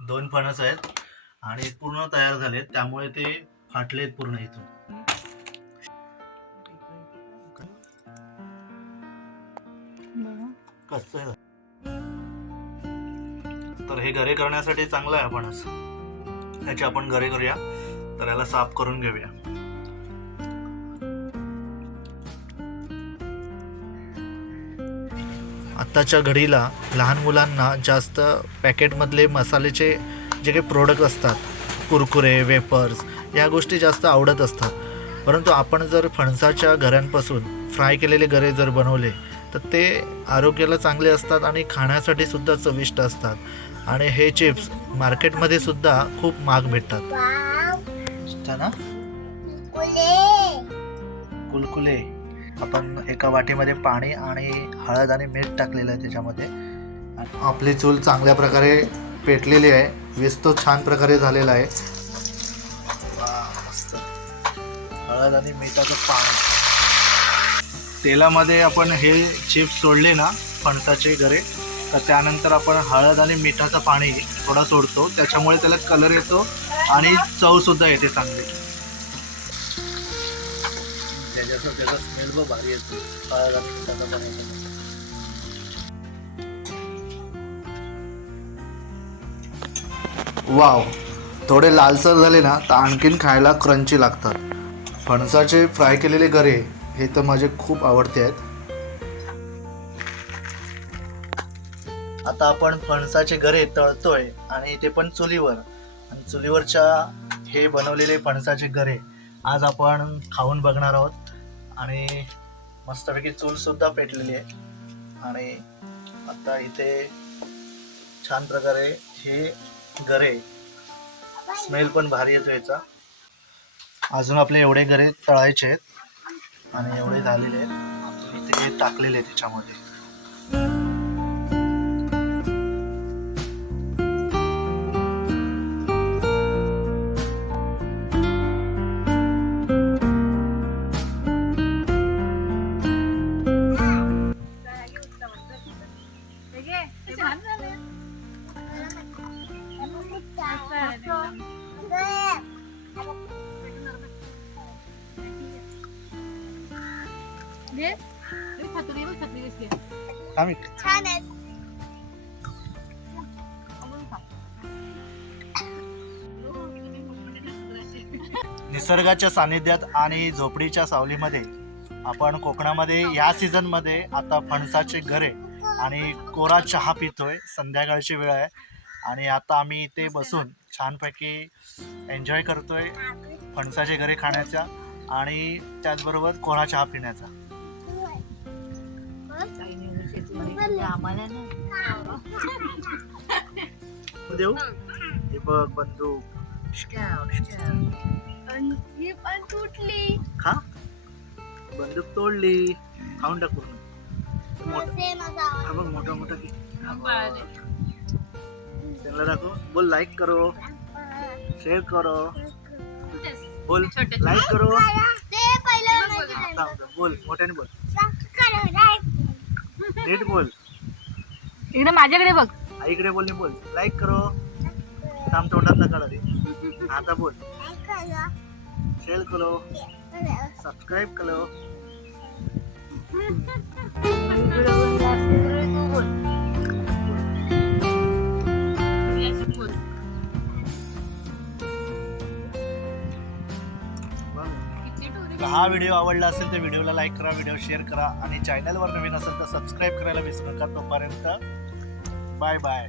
दोन फणस आहेत आणि पूर्ण तयार झालेत, त्यामुळे ते फाटलेत पूर्ण इथून. कसं तर हे घरे करण्यासाठी चांगलं आहे फणस. त्याचे आपण घरे करूया. तर याला साफ करून घेऊया. आत्ताच्या घडीला लहान मुलांना जास्त पॅकेटमधले मसाल्याचे जे काही प्रोडक्ट असतात, कुरकुरे, वेपर्स, या गोष्टी जास्त आवडत असतात. परंतु आपण जर फणसाच्या घऱ्यांपासून फ्राय केलेले गरे जर बनवले तर ते आरोग्याला चांगले असतात आणि खाण्यासाठी सुद्धा चविष्ट असतात. आणि हे चिप्स मार्केटमध्ये सुद्धा खूप महाग भेटतात. कुलकुले. आपण एका वाटीमध्ये पाणी आणि हळद आणि मीठ टाकलेलं आहे त्याच्यामध्ये. आपली चूल चांगल्या प्रकारे पेटलेली आहे. विस्तो छान प्रकारे झालेला आहे. मस्त. हळद आणि मिठाचं पाणी. तेलामध्ये आपण हे चिप्स सोडले ना फणसाचे गरे, तर त्यानंतर आपण हळद आणि मिठाचं पाणी थोडा सोडतो. त्याच्यामुळे त्याला कलर येतो आणि चव सुद्धा येते चांगली. त्याचा स्मेल पण भारी येतो हळद आणि मिठाचा पाणी. वाव, थोडे लालसर झाले ना तर आणखीन खायला क्रंची लागतात. फणसाचे फ्राय केलेले गरे हे तर माझे खूप आवडते आहेत. आता आपण फणसाचे गरे तळतोय आणि ते पण चुलीवर. आणि चुलीवरच्या हे बनवलेले फणसाचे गरे आज आपण खाऊन बघणार आहोत. आणि मस्तपैकी चूल सुद्धा पेटलेली आहे. आणि आता इथे छान प्रकारे हे गरे, स्मेल पण भारी येतो याचा. अजून आपले एवढे गरे तळायचे आहेत आणि एवढे झालेले आहेत. इथे टाकलेले आहेत त्याच्यामध्ये. छान आहे. निसर्गाच्या सानिध्यात आणि झोपडीच्या सावलीमध्ये आपण कोकणामध्ये या सीझन मध्ये आता फणसाचे गरे आणि कोरा चहा पितोय. संध्याकाळची वेळ आहे आणि आता आम्ही इथे बसून छानपैकी एन्जॉय करतोय फणसाचे गरे खाण्याचा आणि त्याचबरोबर कोरा चहा पिण्याचा. देऊ हे बघ बंदूक. तुटली. खा. बंदूक तोडली. खाऊन टाक पूर्ण. मोठा मोठा त्यांना दाखव. बोल लाईक करो, शेअर करो. बोल लाईक करो. बोल मोठ्याने बोल. नीट बोल. इकडे माझ्याकडे बघ. आईकडे बोल. बोल लाईक करो. थांब तोंडातला काढा रे. आता बोल. शेअर करो, सबस्क्राईब करो. हा व्हिडिओ आवडला असेल तर व्हिडिओला लाईक करा, व्हिडिओ शेअर करा आणि चॅनलवर नवीन असेल तर सबस्क्राईब करायला विसरू नका. तोपर्यंत बाय बाय.